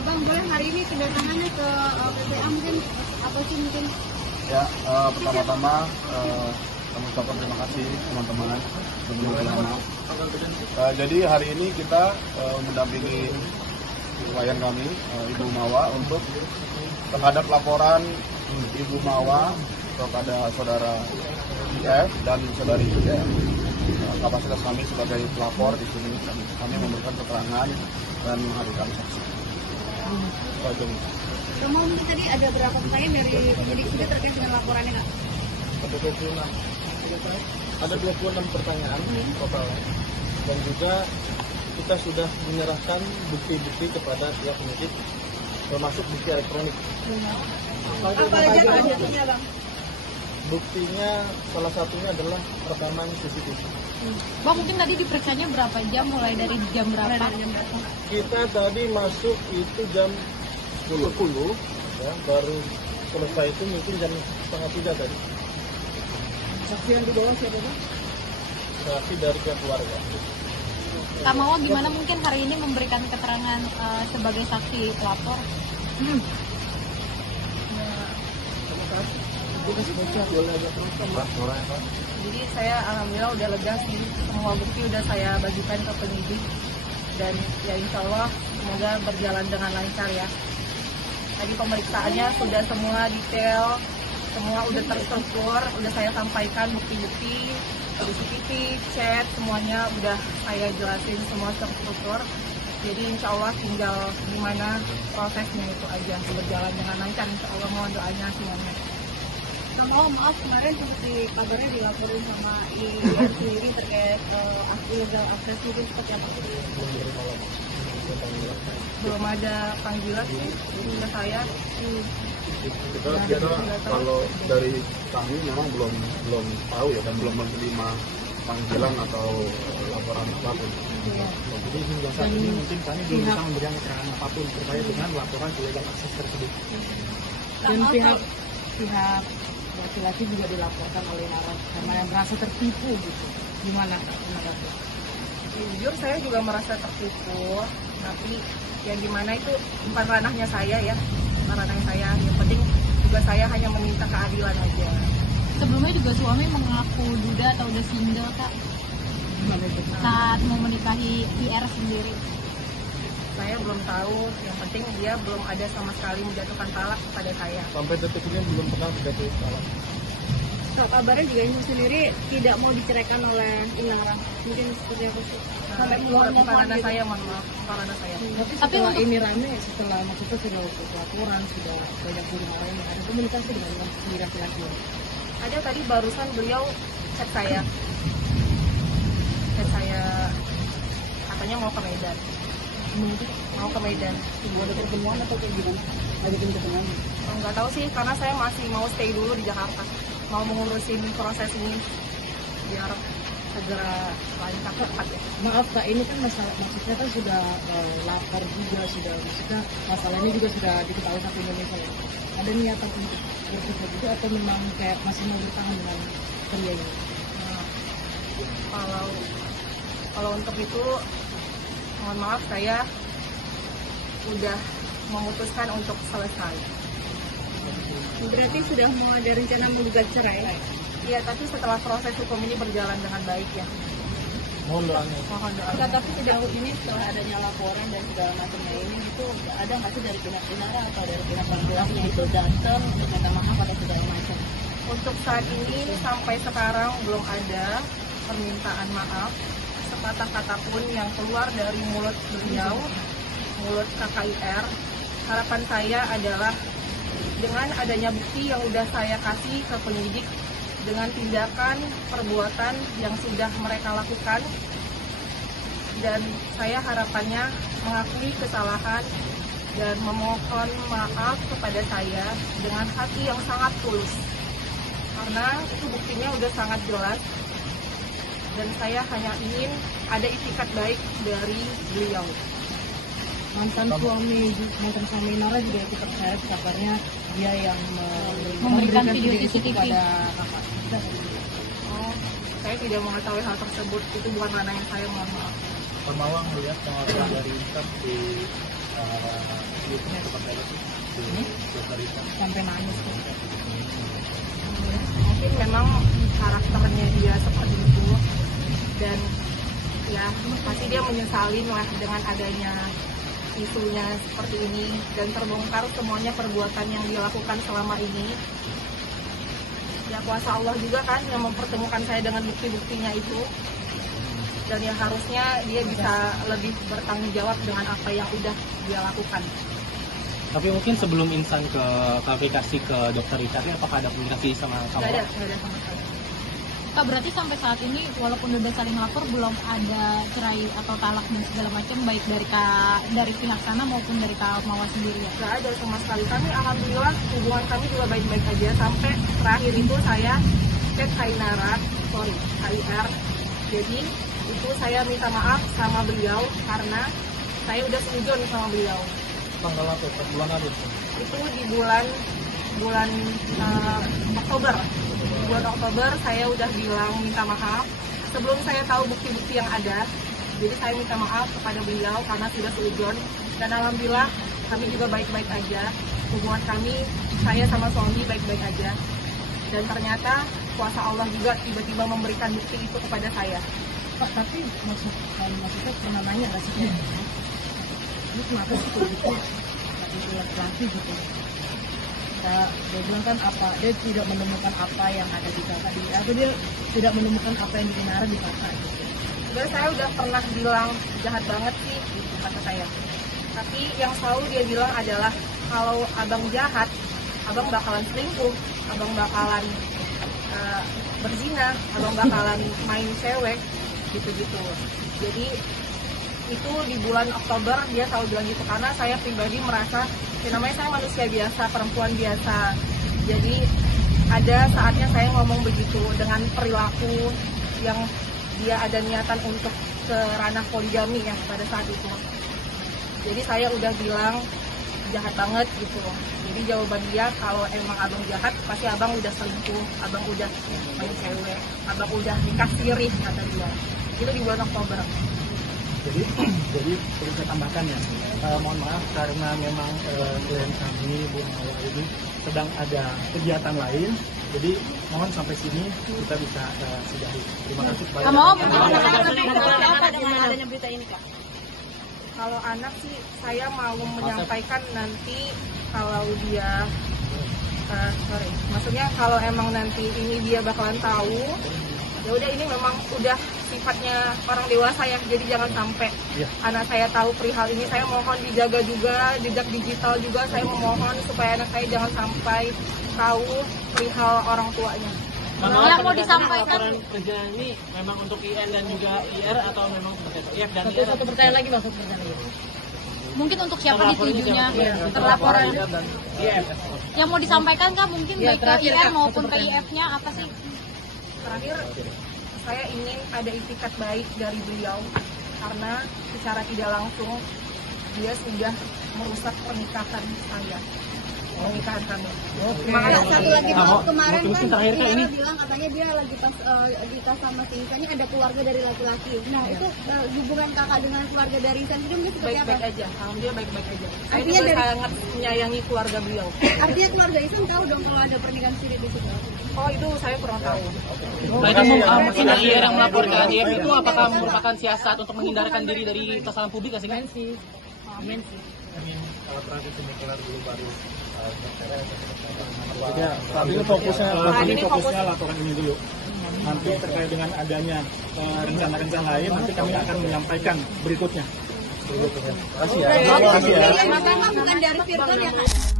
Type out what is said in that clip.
Bang, boleh hari ini kedatangannya ke PPA mungkin apa sih mungkin? Ya, pertama-tama kami ucapkan terima kasih teman-teman sebelum lama. Jadi hari ini kita mendampingi klien kami, Ibu Mawa, untuk terhadap laporan Ibu Mawa kepada saudara IF dan saudari IF. Kapasitas kami sebagai pelapor di sini, kami memberikan keterangan dan menghadirkan saksi. Mau mungkin tadi ada berapa pertanyaan dari penyidik juga terkait dengan laporannya nggak? Ada 26 pertanyaan total, dan juga kita sudah menyerahkan bukti-bukti kepada pihak penyidik, termasuk bukti elektronik. Apa aja buktinya, Bang? Buktinya salah satunya adalah rekaman CCTV. Bang, mungkin tadi diperiksanya berapa jam, mulai dari jam berapa? Kita tadi masuk itu jam 10, ya, baru selesai itu mungkin jam 2:30 tadi. Saksi yang dibawa siapa, Bang? Saksi dari pihak keluarga. Kak Mawa gimana mungkin hari ini memberikan keterangan sebagai saksi pelapor? Jadi saya alhamdulillah udah lega sih, semua bukti udah saya bagikan ke penyidik, dan ya insya Allah semoga berjalan dengan lancar ya. Tadi pemeriksaannya sudah semua detail, semua udah terstruktur, udah saya sampaikan bukti-bukti, CCTV, chat, semuanya udah saya jelasin semua terstruktur. Jadi insya Allah tinggal gimana prosesnya itu aja, berjalan dengan lancar, insya Allah mohon doanya semuanya. Mau maaf kemarin seperti kabarnya dilaporin sama IF sendiri terkait illegal akses itu seperti apa sih? Belum ada panggilan sih, hingga saya. Kita kalau dari kami memang belum tahu ya, dan belum menerima panggilan atau laporan apapun. Jadi hingga saat ini mungkin kami belum bisa memberikan keterangan apapun terkait dengan laporan illegal akses tersebut. Dan pihak laki-laki juga dilaporkan oleh Nara karena yang merasa tertipu gitu. Gimana Kak? Jujur saya juga merasa tertipu, tapi yang gimana itu bukan ranahnya saya ya, bukan ranahnya saya. Yang penting juga saya hanya meminta keadilan aja. Sebelumnya juga suami mengaku duda atau udah single, Kak, saat mau menikahi IR sendiri. Saya belum tahu, yang penting dia belum ada sama sekali menjatuhkan talak kepada saya. Sampai detik ini belum pernah menjatuhi talak. So, kabarnya juga Ibu sendiri tidak mau diceraikan oleh Inara. Mungkin seperti apa sih? Sampai keluarnya bukan ranah saya, mohon maaf, bukan ranah saya. Tapi setelah ini rame, setelah maksudnya sudah laporan, sudah banyak guru lain, ada komunikasi dengan laki-laki. Ada tadi barusan beliau chat saya, katanya mau ke Medan. Mau ke Medan. Ada pertemuan atau kayak gimana? Ada pertemuan? Nggak tahu sih, karena saya masih mau stay dulu di Jakarta, mau mengurusin proses ini biar segera lancar cepat ya. Maaf Kak, ini kan maksudnya kan sudah lapor juga, sudah maksudnya masalah ini juga sudah diketahui satu Indonesia ya. Ada niatan untuk berpisah juga atau memang kayak masih mau bertahan dengan pria ini? Nah, kalau untuk itu mohon maaf, saya udah memutuskan untuk selesai. Berarti sudah mau ada rencana menggugat cerai? Iya, tapi setelah proses hukum ini berjalan dengan baik ya. Mohon doanya. Mohon doa. Tapi sejauh ini setelah adanya laporan dan segala macamnya ini itu ada nggak sih dari pihak Inara atau dari pihak laki-laki itu datang untuk minta maaf atau segala macam? Untuk saat ini sampai sekarang belum ada permintaan maaf sepatah kata pun yang keluar dari mulut beliau, mulut KKIR. Harapan saya adalah dengan adanya bukti yang sudah saya kasih ke penyidik, dengan tindakan perbuatan yang sudah mereka lakukan, dan saya harapannya mengakui kesalahan dan memohon maaf kepada saya dengan hati yang sangat tulus, karena itu buktinya udah sangat jelas, dan saya hanya ingin ada itikat baik dari beliau. Mantan suami Nara juga ikut terseret, kabarnya dia yang Memberikan video itu CCTV kepada kakak. Oh, saya tidak mengetahui hal tersebut, itu bukan ranah yang saya, mohon maaf. Pak Mawang melihat pengakuan dari Inter di sampai nangis. Mungkin memang karakternya dia seperti itu, dan ya pasti dia menyesalin lah dengan adanya isunya seperti ini dan terbongkar semuanya perbuatan yang dia lakukan selama ini. Ya kuasa Allah juga kan yang mempertemukan saya dengan bukti-buktinya itu, dan ya harusnya dia bisa lebih bertanggung jawab dengan apa yang udah dia lakukan. Tapi mungkin sebelum Insan ke klarifikasi ke Dokter Richard, apakah ada komunikasi sama kamu? Nggak ada sama sekali. Kak, berarti sampai saat ini walaupun udah saling lapor belum ada cerai atau talak dan segala macam, baik dari pihak sana maupun dari Kak Mawar sendiri ya? Nggak ada sama sekali. Kami alhamdulillah hubungan kami juga baik-baik aja, sampai terakhir itu saya cek KIR. Jadi itu saya minta maaf sama beliau karena saya udah seujon sama beliau. Tanggal apa? Bulan apa? Itu di bulan Oktober. Bulan Oktober saya udah bilang minta maaf sebelum saya tahu bukti-bukti yang ada. Jadi saya minta maaf kepada beliau karena sudah seujon, dan alhamdulillah kami juga baik-baik aja. Hubungan kami, saya sama suami baik-baik aja. Dan ternyata kuasa Allah juga tiba-tiba memberikan bukti itu kepada saya. Pak, tapi maksudnya pernah nanya nggak sih? Ini kenapa sih kayak gitu? Itu laki-laki gitu. Dia bilang kan dia tidak menemukan apa yang ada di kakak dia, atau dia tidak menemukan apa yang di Inara di kakak gitu. Udah, saya udah pernah bilang jahat banget sih gitu kata saya. Tapi yang selalu dia bilang adalah kalau abang jahat, abang bakalan selingkuh, abang bakalan berzina, abang bakalan main cewek gitu-gitu. Jadi itu di bulan Oktober dia selalu bilang gitu, karena saya pribadi merasa ya namanya saya manusia biasa, perempuan biasa. Jadi ada saatnya saya ngomong begitu dengan perilaku yang dia ada niatan untuk ke ranah poligami ya pada saat itu. Jadi saya udah bilang jahat banget gitu. Jadi jawaban dia, kalau emang abang jahat pasti abang udah selingkuh, abang udah main cewek, abang udah nikah siri kata dia. Itu di bulan Oktober. Jadi perlu saya tambahkan ya, mohon maaf karena memang klien kami Bu Mawar ini sedang ada kegiatan lain, jadi mohon sampai sini kita bisa sudahi. Terima kasih. Kak Mawar, Apa dengan adanya berita ini, Kak? Kalau anak sih saya mau menyampaikan nanti kalau dia maksudnya kalau emang nanti ini dia bakalan tahu, ya udah ini memang udah sifatnya orang dewasa ya, jadi jangan sampai anak saya tahu perihal ini. Saya mohon dijaga juga, jejak digital juga saya memohon supaya anak saya jangan sampai tahu perihal orang tuanya. yang mau disampaikan Kerja ini memang untuk IN dan juga IR atau memang seperti itu? IF dan IR. Satu pertanyaan lagi, Bang. mungkin untuk siapa ditujunya terlaporan IF. yang mau disampaikan Kak, mungkin Ya, baik ke terakhir, IR Kak, maupun satu ke pertanyaan. IF-nya apa sih? Terakhir, saya ingin ada itikat baik dari beliau karena secara tidak langsung dia sudah merusak pernikahan saya, pernikahan kami. Nah, satu lagi Pak, kemarin mungkin kan terakhir, Kak, ini. Tiara bilang katanya dia lagi di tas sama si Isannya ada keluarga dari laki-laki. Nah itu hubungan kakak dengan keluarga dari Isan sendiri mungkin seperti apa? Baik-baik aja, alhamdulillah baik-baik aja. Saya Artinya juga dari- sangat menyayangi keluarga beliau. Artinya keluarga Isan tahu dong kalau ada pernikahan siri di situ. Oh itu saya kurang tahu. Nah itu mungkin IR yang melaporkan IF itu apakah merupakan siasat untuk menghindarkan diri dari kesalahan publik nggak sih kan? Amin sih. Kalau transisi nuclear dulu baru ya, saat ini fokusnya laporan ini dulu. Nanti terkait dengan adanya rencana-rencana lain, nanti kami akan menyampaikan berikutnya. Terima kasih ya. Bukan dari Virgon ya Kak?